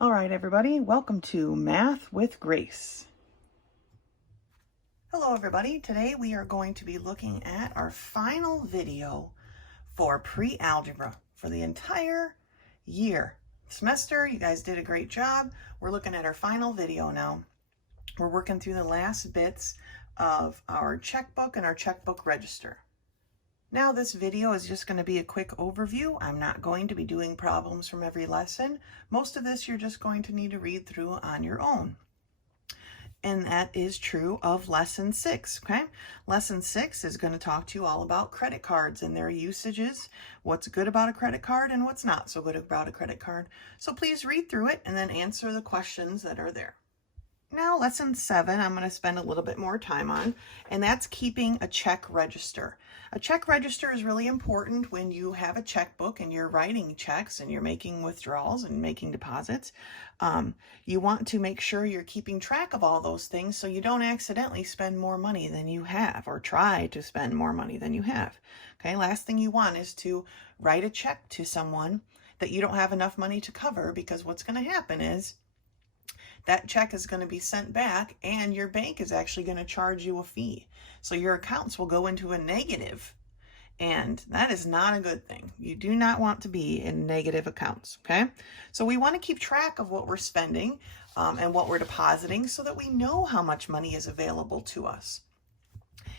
All right, everybody, welcome to Math with Grace. Hello, everybody. Today we are going to be looking at our final video for pre-algebra for the entire year. Semester, you guys did a great job. We're looking at our final video now. We're working through the last bits of our checkbook and our checkbook register. Now this video is just going to be a quick overview. I'm not going to be doing problems from every lesson. Most of this you're just going to need to read through on your own. And that is true of lesson 6, okay? Lesson 6 is going to talk to you all about credit cards and their usages, what's good about a credit card and what's not so good about a credit card. So please read through it and then answer the questions that are there. Now, lesson 7, I'm going to spend a little bit more time on, and that's keeping a check register. A check register is really important when you have a checkbook and you're writing checks and you're making withdrawals and making deposits. You want to make sure you're keeping track of all those things so you don't accidentally spend more money than you have or try to spend more money than you have. Okay, last thing you want is to write a check to someone that you don't have enough money to cover, because what's going to happen is that check is going to be sent back and your bank is actually going to charge you a fee. So your accounts will go into a negative, and that is not a good thing. You do not want to be in negative accounts, okay? So we want to keep track of what we're spending and what we're depositing so that we know how much money is available to us.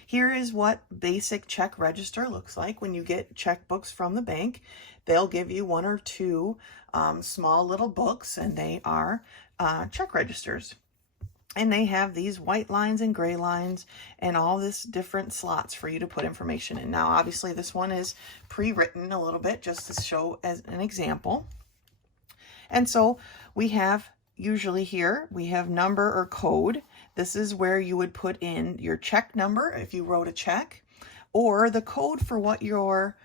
Here is what basic check register looks like when you get checkbooks from the bank. They'll give you one or two small little books, and they are check registers. And they have these white lines and gray lines and all this different slots for you to put information in. Now, obviously, this one is pre-written a little bit just to show as an example. And so we have, usually here, we have number or code. This is where you would put in your check number if you wrote a check, or the code for what you're,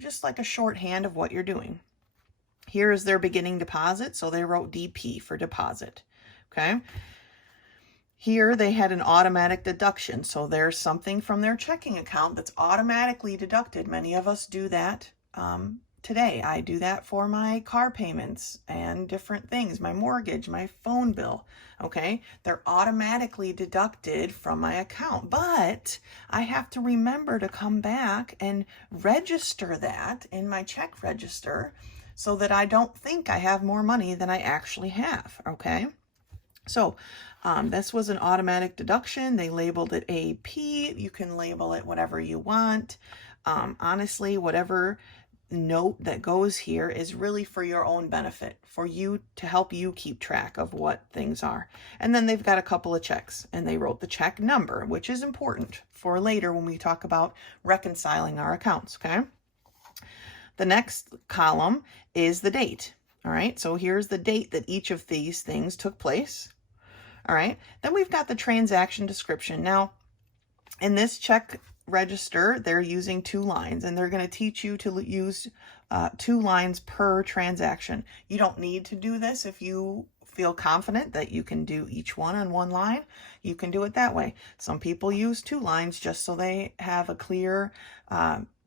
just like a shorthand of what you're doing. Here is their beginning deposit, so they wrote DP for deposit, okay? Here they had an automatic deduction, so there's something from their checking account that's automatically deducted. Many of us do that today. I do that for my car payments and different things, my mortgage, my phone bill, okay? They're automatically deducted from my account, but I have to remember to come back and register that in my check register so that I don't think I have more money than I actually have, okay? So this was an automatic deduction. They labeled it AP. You can label it whatever you want. Honestly, whatever note that goes here is really for your own benefit, for you to help you keep track of what things are. And then they've got a couple of checks, and they wrote the check number, which is important for later when we talk about reconciling our accounts, okay? The next column is the date. All right, so here's the date that each of these things took place. All right, then we've got the transaction description. Now, in this check register, they're using 2 lines, and they're going to teach you to use 2 lines per transaction. You don't need to do this if you feel confident that you can do each one on 1 line. You can do it that way. Some people use 2 lines just so they have a clear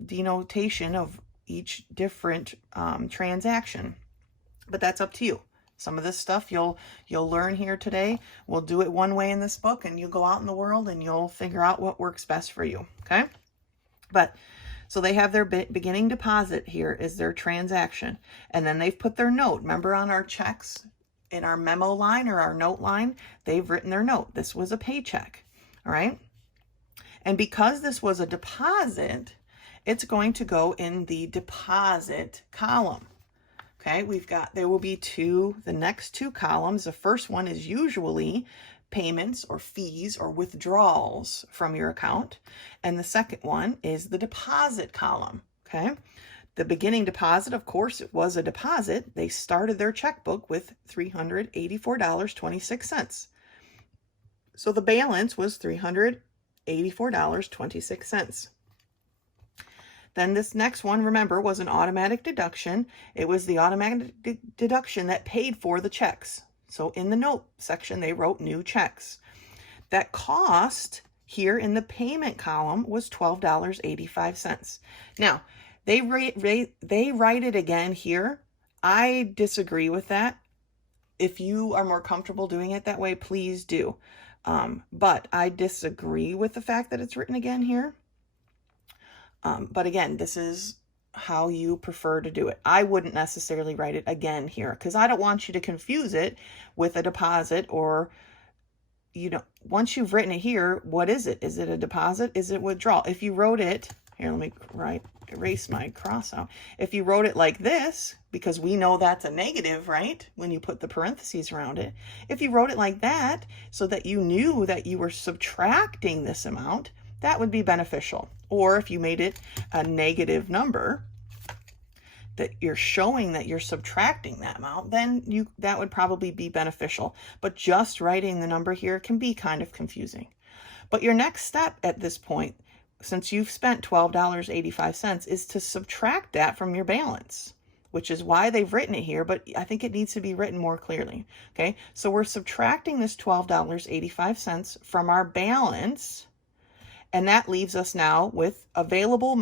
denotation of each different transaction, but that's up to you. Some of this stuff you'll learn here today. We'll do it one way in this book, and you go out in the world and you'll figure out what works best for you, okay? But so they have their beginning deposit here is their transaction, and then they've put their note. Remember on our checks, in our memo line or our note line, they've written their note. This was a paycheck, all right? And because this was a deposit, it's going to go in the deposit column. Okay, there will be the next 2 columns. The first one is usually payments or fees or withdrawals from your account. And the second one is the deposit column, okay? The beginning deposit, of course, it was a deposit. They started their checkbook with $384.26. So the balance was $384.26. Then this next one, remember, was an automatic deduction. It was the automatic deduction that paid for the checks. So in the note section, they wrote new checks. That cost here in the payment column was $12.85. Now, they write it again here. I disagree with that. if you are more comfortable doing it that way, please do. But I disagree with the fact that it's written again here. But again, this is how you prefer to do it. I wouldn't necessarily write it again here because I don't want you to confuse it with a deposit, or, you know, once you've written it here, what is it? Is it a deposit? Is it withdrawal? If you wrote it, here, let me erase my cross out. If you wrote it like this, because we know that's a negative, right? When you put the parentheses around it. If you wrote it like that, so that you knew that you were subtracting this amount, that would be beneficial. Or if you made it a negative number, that you're showing that you're subtracting that amount, then that would probably be beneficial. But just writing the number here can be kind of confusing. But your next step at this point, since you've spent $12.85, is to subtract that from your balance, which is why they've written it here, but I think it needs to be written more clearly. Okay, so we're subtracting this $12.85 from our balance, and that leaves us now with available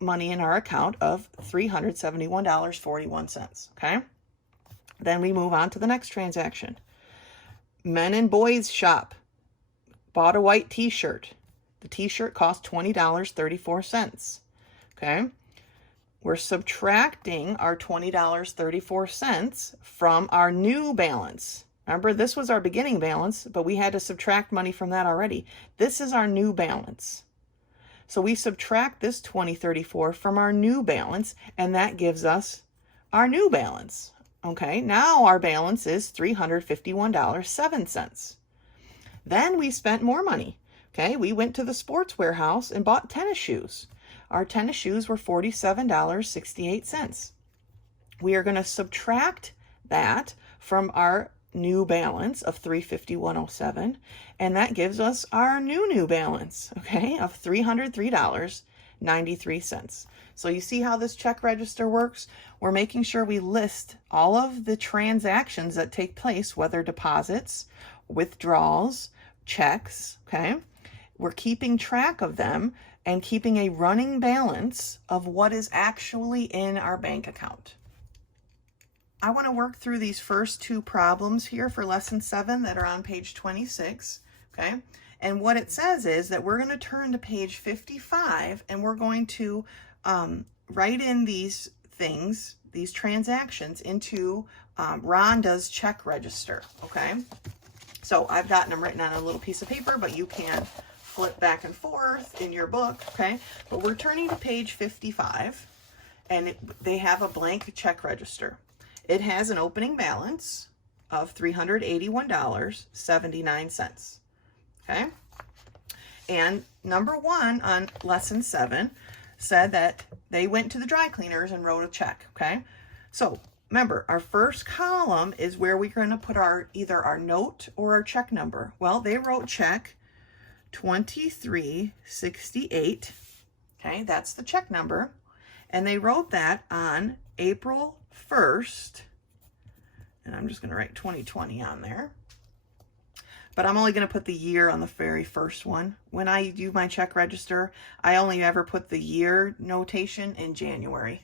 money in our account of $371.41. Okay, then we move on to the next transaction. Men and Boys Shop bought a white t-shirt. The t-shirt cost $20.34. Okay, we're subtracting our $20.34 from our new balance. Remember, this was our beginning balance, but we had to subtract money from that already. This is our new balance. So we subtract this $20.34 from our new balance, and that gives us our new balance. Okay, now our balance is $351.07. Then we spent more money. Okay, we went to the sports warehouse and bought tennis shoes. Our tennis shoes were $47.68. We are going to subtract that from our new balance of $351.07, and that gives us our new balance, okay, of $303.93. So you see how this check register works? We're making sure we list all of the transactions that take place, whether deposits, withdrawals, checks, okay? We're keeping track of them and keeping a running balance of what is actually in our bank account. I want to work through these first two problems here for lesson 7 that are on page 26, okay? And what it says is that we're going to turn to page 55 and we're going to write in these things, these transactions, into Rhonda's check register, okay? So I've gotten them written on a little piece of paper, but you can flip back and forth in your book, okay? But we're turning to page 55, and they have a blank check register. It has an opening balance of $381.79, okay? And number 1 on lesson 7 said that they went to the dry cleaners and wrote a check, okay? So remember, our first column is where we're going to put either our note or our check number. Well, they wrote check 2368, okay? That's the check number. And they wrote that on April 1st, and I'm just going to write 2020 on there. But I'm only going to put the year on the very first one. When I do my check register, I only ever put the year notation in January.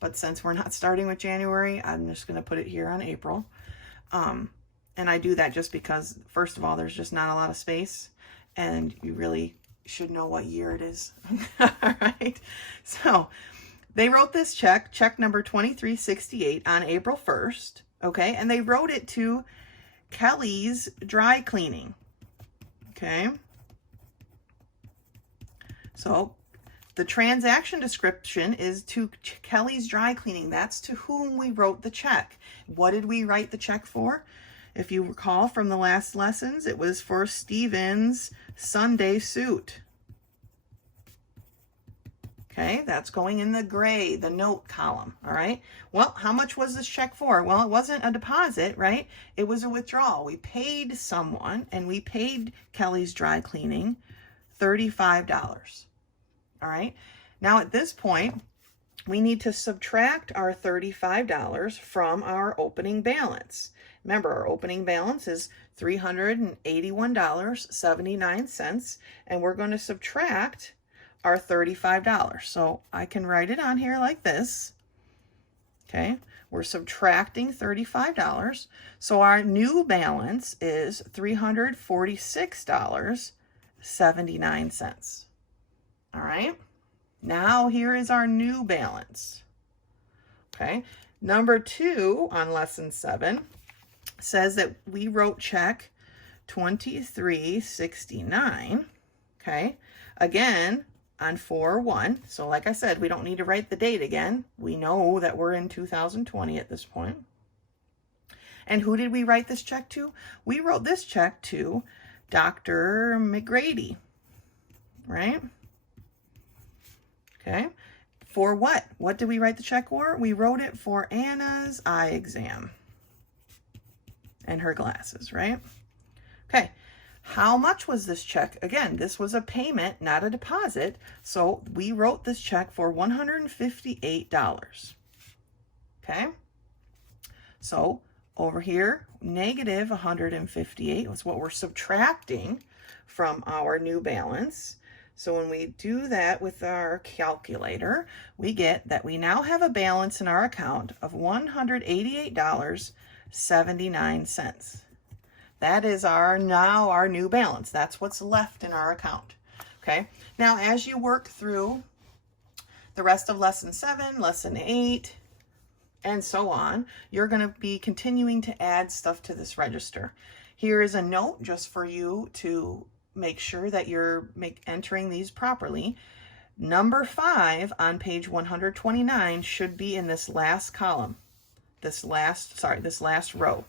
But since we're not starting with January, I'm just going to put it here on April. And I do that just because, first of all, there's just not a lot of space, and you really should know what year it is. All right. So they wrote this check number 2368 on April 1st. Okay. And they wrote it to Kelly's Dry Cleaning. Okay. So the transaction description is to Kelly's Dry Cleaning. That's to whom we wrote the check. What did we write the check for? If you recall from the last lessons, it was for Steven's Sunday suit. Okay, that's going in the gray, the note column, all right? Well, how much was this check for? Well, it wasn't a deposit, right? It was a withdrawal. We paid someone, and we paid Kelly's Dry Cleaning $35, all right? Now, at this point, we need to subtract our $35 from our opening balance. Remember, our opening balance is $381.79, and we're going to subtract our $35. So I can write it on here like this. Okay, We're subtracting $35. So our new balance is $346.79. All right. Now here is our new balance. Okay. Number 2 on lesson 7 says that we wrote check 2369. Okay. Again, on 4/1. So like I said, we don't need to write the date again. We know that we're in 2020 at this point. And who did we write this check to? We wrote this check to Dr. McGrady, right? Okay. For what? What did we write the check for? We wrote it for Anna's eye exam and her glasses, right? Okay. How much was this check? Again, this was a payment, not a deposit. So we wrote this check for $158. Okay. So over here, negative 158 was what we're subtracting from our new balance. So when we do that with our calculator, we get that we now have a balance in our account of $188.79. That is now our new balance. That's what's left in our account. Okay. Now, as you work through the rest of lesson 7, lesson 8, and so on, you're going to be continuing to add stuff to this register. Here is a note just for you to make sure that you're entering these properly. Number 5 on page 129 should be in this last column, this last row.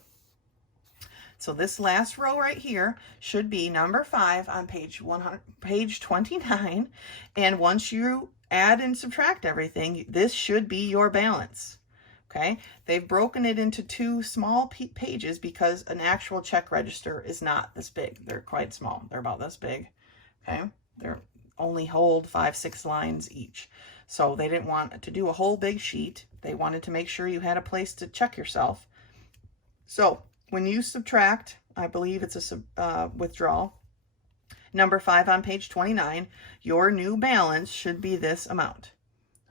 So this last row right here should be number 5 on page 29. And once you add and subtract everything, this should be your balance. Okay. They've broken it into 2 small pages because an actual check register is not this big. They're quite small. They're about this big. Okay. They're only hold 5-6 lines each. So they didn't want to do a whole big sheet. They wanted to make sure you had a place to check yourself. So when you subtract, I believe it's a withdrawal, number 5 on page 29, your new balance should be this amount.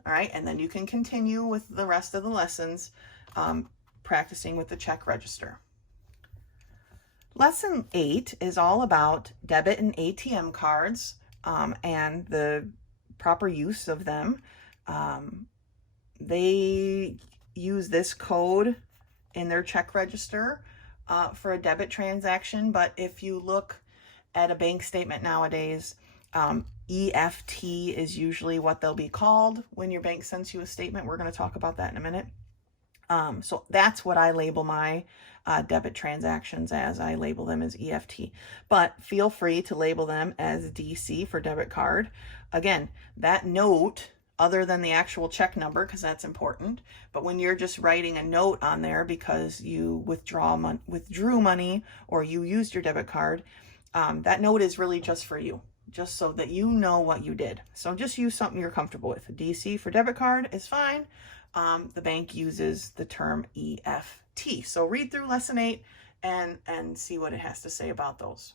All right, and then you can continue with the rest of the lessons practicing with the check register. Lesson 8 is all about debit and ATM cards and the proper use of them. They use this code in their check register for a debit transaction, but if you look at a bank statement nowadays, EFT is usually what they'll be called when your bank sends you a statement. We're going to talk about that in a minute. So that's what I label my debit transactions as. I label them as EFT, but feel free to label them as DC for debit card. Again, that note, other than the actual check number, because that's important, but when you're just writing a note on there because you withdrew money or you used your debit card, that note is really just for you, just so that you know what you did. So just use something you're comfortable with. DC for debit card is fine. The bank uses the term EFT. So read through lesson 8 and see what it has to say about those.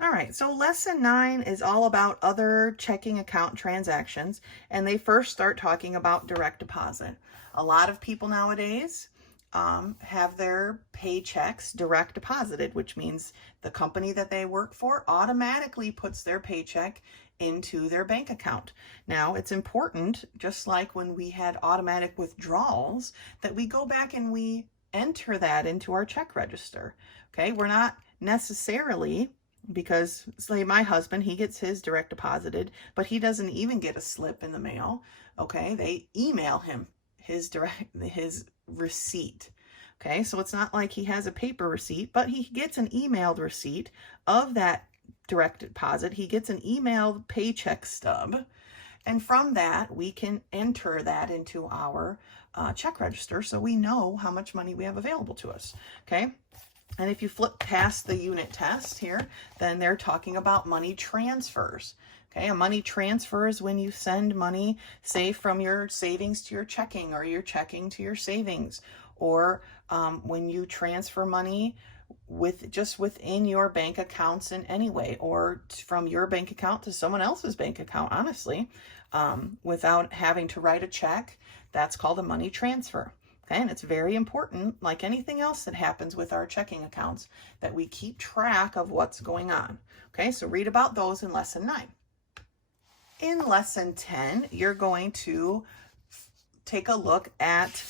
All right, so lesson 9 is all about other checking account transactions, and they first start talking about direct deposit. A lot of people nowadays have their paychecks direct deposited, which means the company that they work for automatically puts their paycheck into their bank account. Now, it's important, just like when we had automatic withdrawals, that we go back and we enter that into our check register. Okay, we're not necessarily, because say my husband, he gets his direct deposited, but he doesn't even get a slip in the mail. Okay, they email him his receipt. Okay, so it's not like he has a paper receipt, but he gets an emailed receipt of that direct deposit. He gets an emailed paycheck stub, and from that we can enter that into our check register so we know how much money we have available to us. Okay, and if you flip past the unit test here, then they're talking about money transfers. Okay, a money transfer is when you send money, say, from your savings to your checking, or your checking to your savings, or when you transfer money within your bank accounts in any way, or from your bank account to someone else's bank account, honestly, without having to write a check. That's called a money transfer. Okay, and it's very important, like anything else that happens with our checking accounts, that we keep track of what's going on. Okay, so read about those in lesson 9. In lesson 10, you're going to take a look at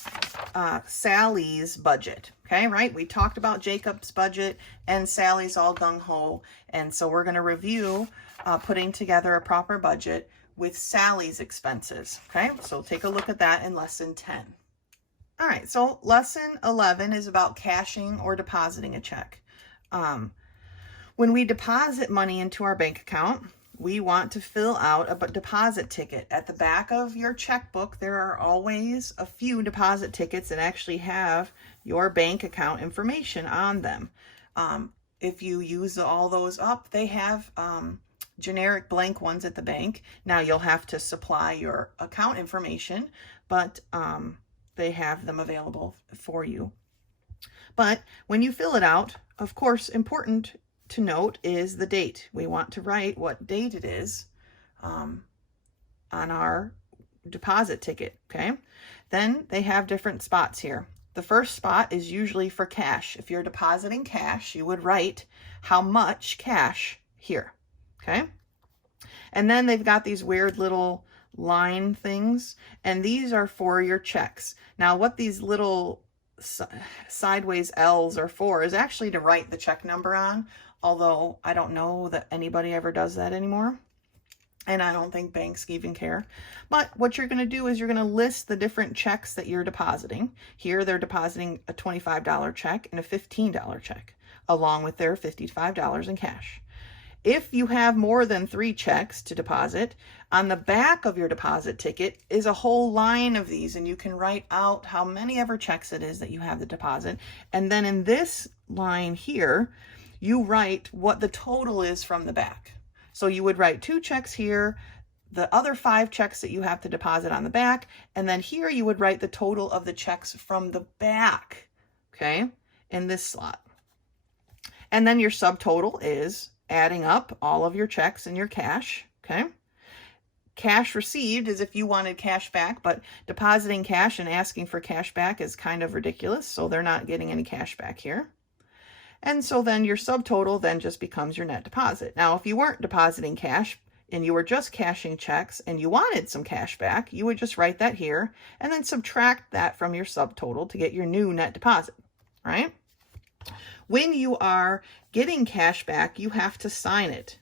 Sally's budget. Okay, right? We talked about Jacob's budget and Sally's all gung-ho. And so we're going to review putting together a proper budget with Sally's expenses. Okay, so take a look at that in lesson 10. All right, so lesson 11 is about cashing or depositing a check. When we deposit money into our bank account, we want to fill out a deposit ticket. At the back of your checkbook, there are always a few deposit tickets that actually have your bank account information on them. If you use all those up, they have generic blank ones at the bank. Now you'll have to supply your account information, but they have them available for you. But when you fill it out, of course, important to note is the date. We want to write what date it is on our deposit ticket, okay? Then they have different spots here. The first spot is usually for cash. If you're depositing cash, you would write how much cash here, okay? And then they've got these weird little line things, and these are for your checks. Now, what these little sideways L's are for is actually to write the check number on, although I don't know that anybody ever does that anymore. And I don't think banks even care. But what you're going to do is you're going to list the different checks that you're depositing. Here they're depositing a $25 check and a $15 check, along with their $55 in cash. If you have more than 3 checks to deposit, on the back of your deposit ticket is a whole line of these, and you can write out how many ever checks it is that you have to deposit. And then in this line here, you write what the total is from the back. So you would write 2 checks here, the other 5 checks that you have to deposit on the back, and then here you would write the total of the checks from the back, okay, in this slot. And then your subtotal is adding up all of your checks and your cash, okay? Cash received is if you wanted cash back, but depositing cash and asking for cash back is kind of ridiculous, so they're not getting any cash back here. And so then your subtotal then just becomes your net deposit. Now, if you weren't depositing cash and you were just cashing checks and you wanted some cash back, you would just write that here and then subtract that from your subtotal to get your new net deposit, right? When you are getting cash back, you have to sign it.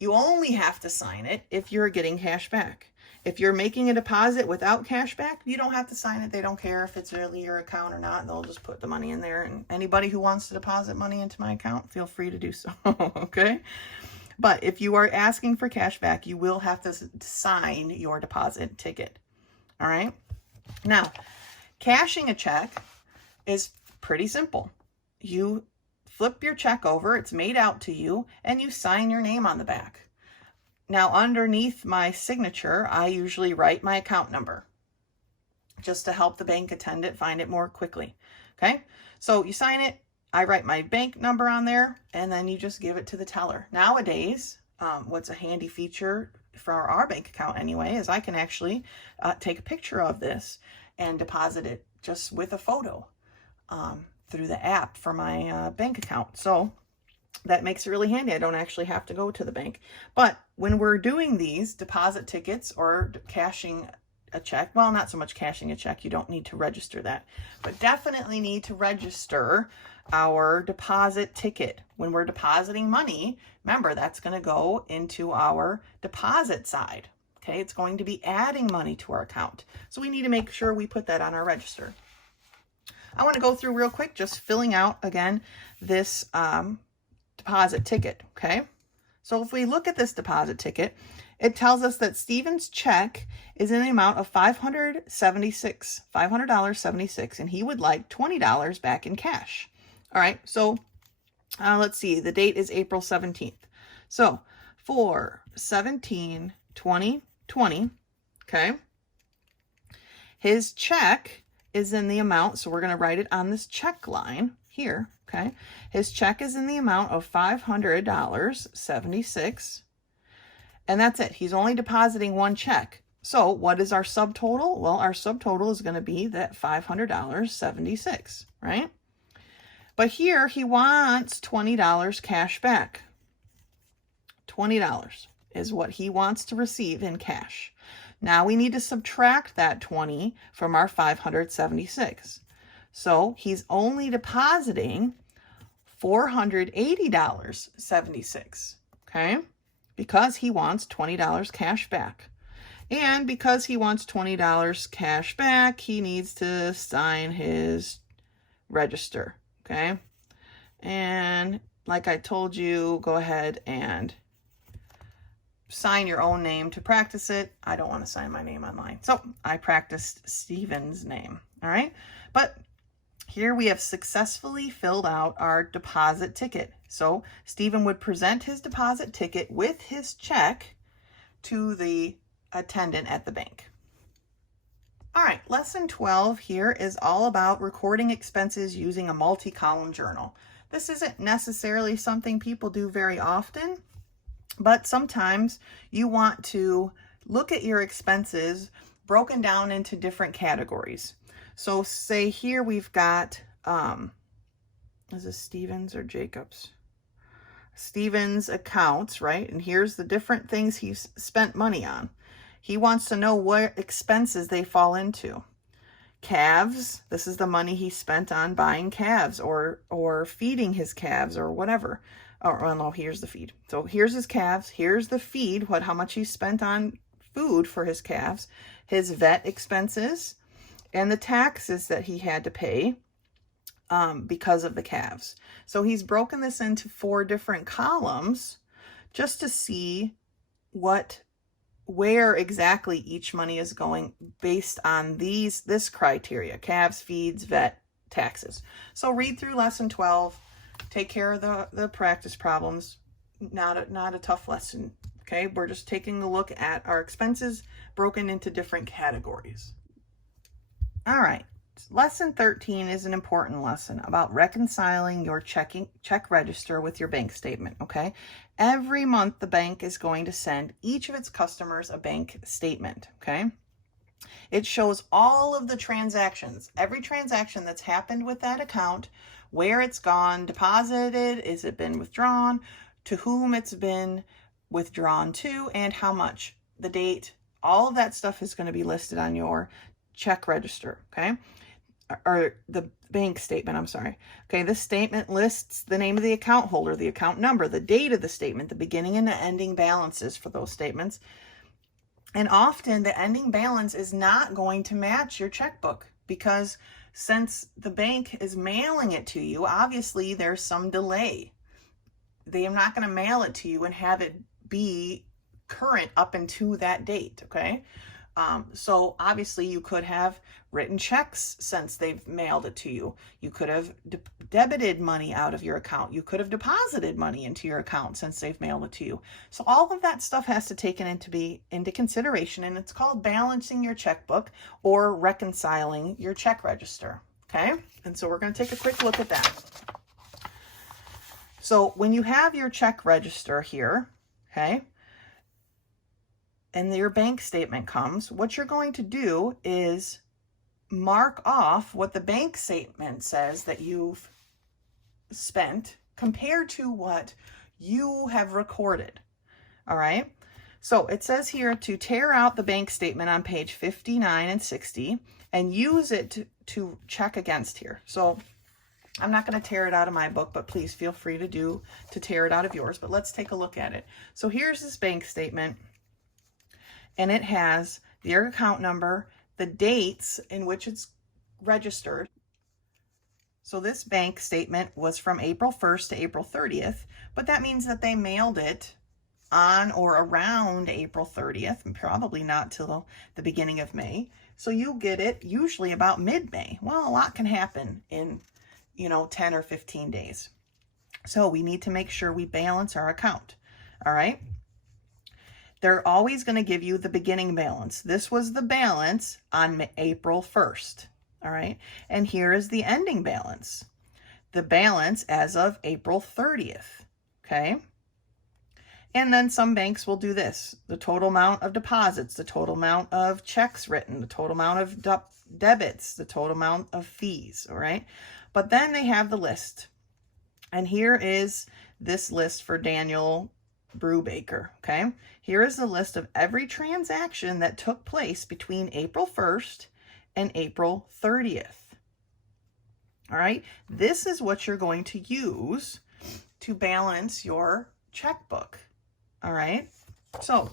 You only have to sign it if you're getting cash back. If you're making a deposit without cash back, you don't have to sign it. They don't care if it's really your account or not. They'll just put the money in there. And anybody who wants to deposit money into my account, feel free to do so, okay? But if you are asking for cash back, you will have to sign your deposit ticket, all right? Now, cashing a check is pretty simple. You flip your check over, it's made out to you, and you sign your name on the back. Now, underneath my signature, I usually write my account number just to help the bank attendant find it more quickly. Okay, so you sign it, I write my bank number on there, and then you just give it to the teller. Nowadays, what's a handy feature for our bank account anyway is I can actually take a picture of this and deposit it just with a photo through the app for my bank account. So that makes it really handy. I don't actually have to go to the bank. But when we're doing these deposit tickets or cashing a check, well, not so much cashing a check, you don't need to register that, but definitely need to register our deposit ticket. When we're depositing money, remember that's going to go into our deposit side. Okay, it's going to be adding money to our account. So we need to make sure we put that on our register. I want to go through real quick, just filling out again this deposit ticket, okay? So if we look at this deposit ticket, it tells us that Stephen's check is in the amount of $500.76, and he would like $20 back in cash. All right, so let's see, the date is April 17th. So for 17/20/20, okay, his check is in the amount, so we're going to write it on this check line here, okay? His check is in the amount of $500.76, and that's it. He's only depositing one check, So what is our subtotal? Well, our subtotal is going to be that $500.76, right? But here he wants $20 cash back. $20 is what he wants to receive in cash. Now we need to subtract that 20 from our 576. So he's only depositing $480.76, okay? Because he wants $20 cash back. And because he wants $20 cash back, he needs to sign his register, okay? And like I told you, go ahead and sign your own name to practice it. I don't want to sign my name online. So I practiced Steven's name, all right? But here we have successfully filled out our deposit ticket. So Steven would present his deposit ticket with his check to the attendant at the bank. All right, lesson 12 here is all about recording expenses using a multi-column journal. This isn't necessarily something people do very often, but sometimes you want to look at your expenses broken down into different categories. So say here we've got, is this Stevens or Jacobs? Stevens accounts, right? And here's the different things he's spent money on. He wants to know what expenses they fall into. Calves, this is the money he spent on buying calves or feeding his calves or whatever. Oh, no, here's the feed. So here's his calves. Here's the feed, how much he spent on food for his calves, his vet expenses, and the taxes that he had to pay because of the calves. So he's broken this into 4 different columns just to see where exactly each money is going based on this criteria: calves, feeds, vet, taxes. So read through lesson 12, take care of the practice problems. Not a tough lesson, okay? We're just taking a look at our expenses broken into different categories. All right, lesson 13 is an important lesson about reconciling your check register with your bank statement, okay? Every month, the bank is going to send each of its customers a bank statement, okay? It shows all of the transactions, every transaction that's happened with that account, where it's gone, deposited, is it been withdrawn, to whom it's been withdrawn to, and how much, the date. All of that stuff is going to be listed on your check register, okay? Or the bank statement, I'm sorry. Okay, this statement lists the name of the account holder, the account number, the date of the statement, the beginning and the ending balances for those statements. And often the ending balance is not going to match your checkbook because since the bank is mailing it to you, obviously there's some delay. They are not going to mail it to you and have it be current up into that date, okay? So obviously you could have written checks since they've mailed it to you. You could have debited money out of your account. You could have deposited money into your account since they've mailed it to you. So all of that stuff has to take into consideration, and it's called balancing your checkbook or reconciling your check register, okay? And so we're going to take a quick look at that. So when you have your check register here, okay, and your bank statement comes, what you're going to do is mark off what the bank statement says that you've spent compared to what you have recorded. All right. So it says here to tear out the bank statement on page 59 and 60 and use it to check against here. So I'm not going to tear it out of my book, but please feel free to tear it out of yours. But let's take a look at it. So here's this bank statement. And it has your account number, the dates in which it's registered. So this bank statement was from April 1st to April 30th, but that means that they mailed it on or around April 30th, and probably not till the beginning of May. So you get it usually about mid-May. Well, a lot can happen in, 10 or 15 days. So we need to make sure we balance our account. All right. They're always going to give you the beginning balance. This was the balance on April 1st, all right? And here is the ending balance. The balance as of April 30th, okay? And then some banks will do this: the total amount of deposits, the total amount of checks written, the total amount of debits, the total amount of fees, all right? But then they have the list. And here is this list for Daniel Brubaker, okay? Here is the list of every transaction that took place between April 1st and April 30th. All right? This is what you're going to use to balance your checkbook. All right? So,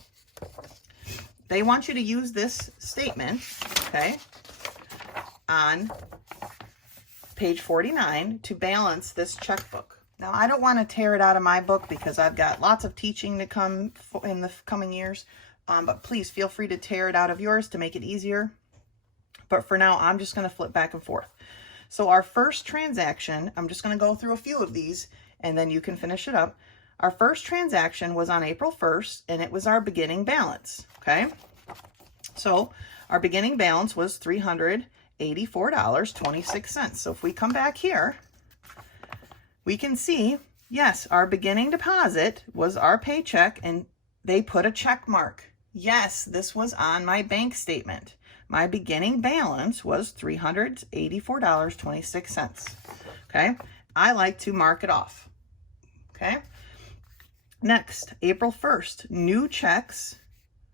they want you to use this statement, okay, on page 49 to balance this checkbook. Now, I don't want to tear it out of my book because I've got lots of teaching to come in the coming years, but please feel free to tear it out of yours to make it easier. But for now, I'm just going to flip back and forth. So our first transaction, I'm just going to go through a few of these and then you can finish it up. Our first transaction was on April 1st and it was our beginning balance, okay? So our beginning balance was $384.26. So if we come back here, we can see, yes, our beginning deposit was our paycheck and they put a check mark. Yes, this was on my bank statement. My beginning balance was $384.26. Okay, I like to mark it off. Okay, next, April 1st, new checks,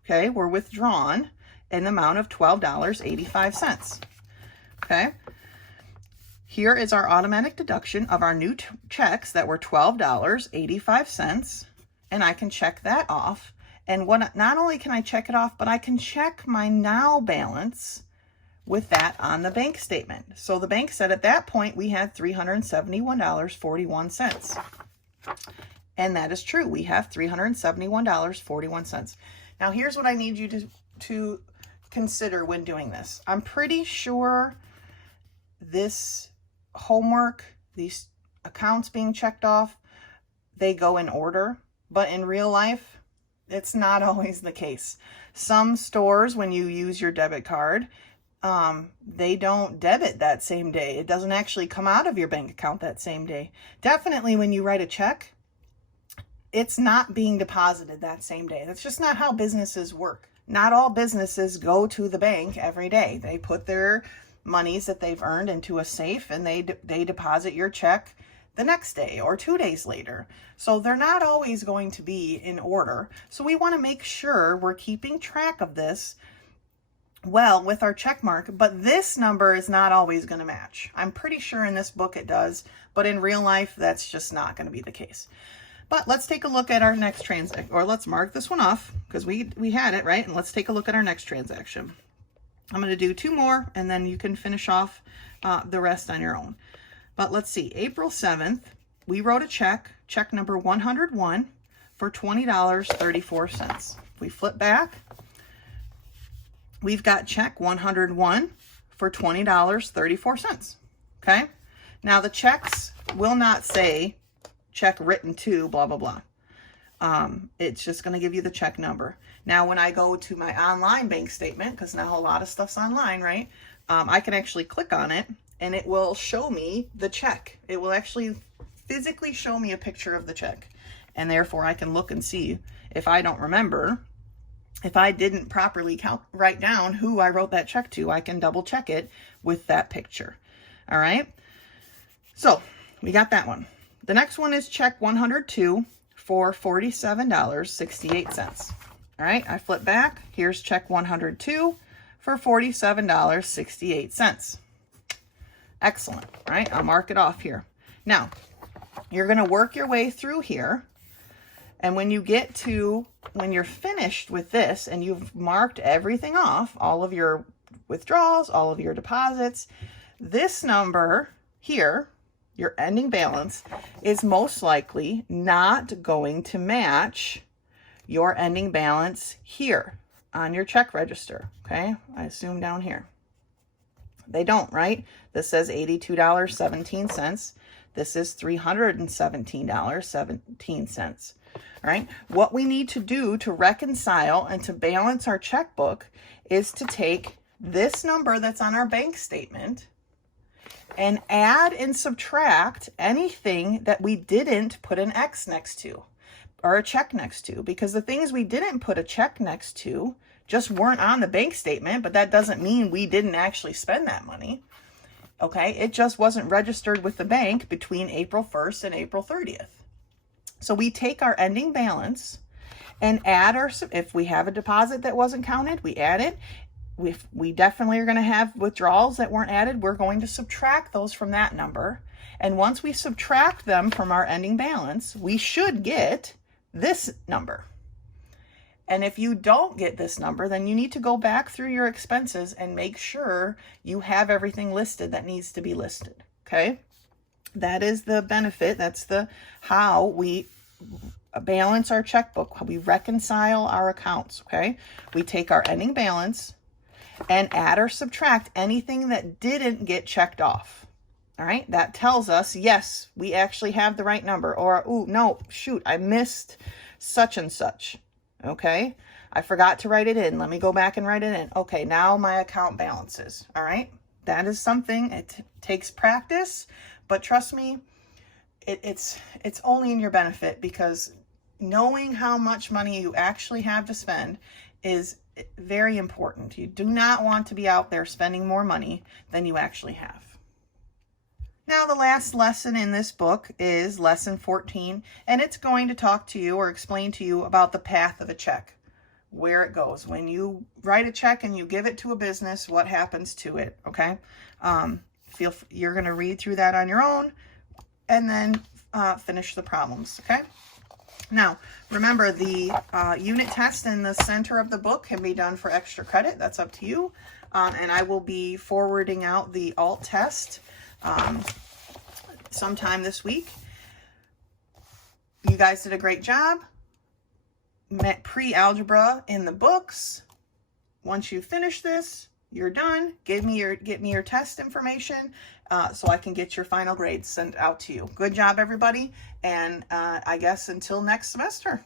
okay, were withdrawn in the amount of $12.85. Okay, here is our automatic deduction of our new checks that were $12.85, and I can check that off. And not only can I check it off, but I can check my now balance with that on the bank statement. So the bank said at that point we had $371.41. And that is true. We have $371.41. Now here's what I need you to consider when doing this. I'm pretty sure this homework, these accounts being checked off, they go in order, but in real life, it's not always the case. Some stores, when you use your debit card, they don't debit that same day. It doesn't actually come out of your bank account that same day. Definitely when you write a check, it's not being deposited that same day. That's just not how businesses work. Not all businesses go to the bank every day. They put their monies that they've earned into a safe and they deposit your check the next day or 2 days later. So they're not always going to be in order. So we want to make sure we're keeping track of this well with our check mark, but this number is not always going to match. I'm pretty sure in this book it does, but in real life, that's just not going to be the case. But let's take a look at our next transaction, or let's mark this one off because we had it, right? And let's take a look at our next transaction. I'm going to do 2 more and then you can finish off the rest on your own. But let's see, April 7th, we wrote a check number 101 for $20.34. We flip back, we've got check 101 for $20.34, okay? Now the checks will not say check written to blah, blah, blah. It's just going to give you the check number. Now, when I go to my online bank statement, because now a lot of stuff's online, right? I can actually click on it and it will show me the check. It will actually physically show me a picture of the check. And therefore I can look and see if I don't remember, if I didn't properly write down who I wrote that check to, I can double check it with that picture. All right. So we got that one. The next one is check 102 for $47.68. All right, I flip back. Here's check 102 for $47.68. Excellent, right? I'll mark it off here. Now, you're going to work your way through here. And when you're finished with this and you've marked everything off, all of your withdrawals, all of your deposits, this number here, your ending balance, is most likely not going to match your ending balance here on your check register, okay? I assume down here. They don't, right? This says $82.17. This is $317.17, all right? What we need to do to reconcile and to balance our checkbook is to take this number that's on our bank statement and add and subtract anything that we didn't put an X next to, or a check next to, because the things we didn't put a check next to just weren't on the bank statement, but that doesn't mean we didn't actually spend that money. Okay, it just wasn't registered with the bank between April 1st and April 30th. So we take our ending balance and add our, if we have a deposit that wasn't counted, we add it. If we definitely are going to have withdrawals that weren't added, we're going to subtract those from that number. And once we subtract them from our ending balance, we should get this number. And if you don't get this number, then you need to go back through your expenses and make sure you have everything listed that needs to be listed. Okay? That is the benefit. That's the how we balance our checkbook, how we reconcile our accounts. Okay? We take our ending balance and add or subtract anything that didn't get checked off. All right? That tells us, yes, we actually have the right number. Or, oh, no, shoot, I missed such and such. Okay, I forgot to write it in. Let me go back and write it in. Okay, now my account balances. All right, that is something. It takes practice, but trust me, it's only in your benefit, because knowing how much money you actually have to spend is very important. You do not want to be out there spending more money than you actually have. Now, the last lesson in this book is lesson 14, and it's going to talk to you or explain to you about the path of a check, where it goes. When you write a check and you give it to a business, what happens to it, okay? You're going to read through that on your own and then finish the problems, okay? Now, remember, the unit test in the center of the book can be done for extra credit. That's up to you. And I will be forwarding out the alt test sometime this week. You guys did a great job. Met pre-algebra in the books. Once you finish this, you're done. Get me your test information so I can get your final grades sent out to you. Good job, everybody. And I guess until next semester.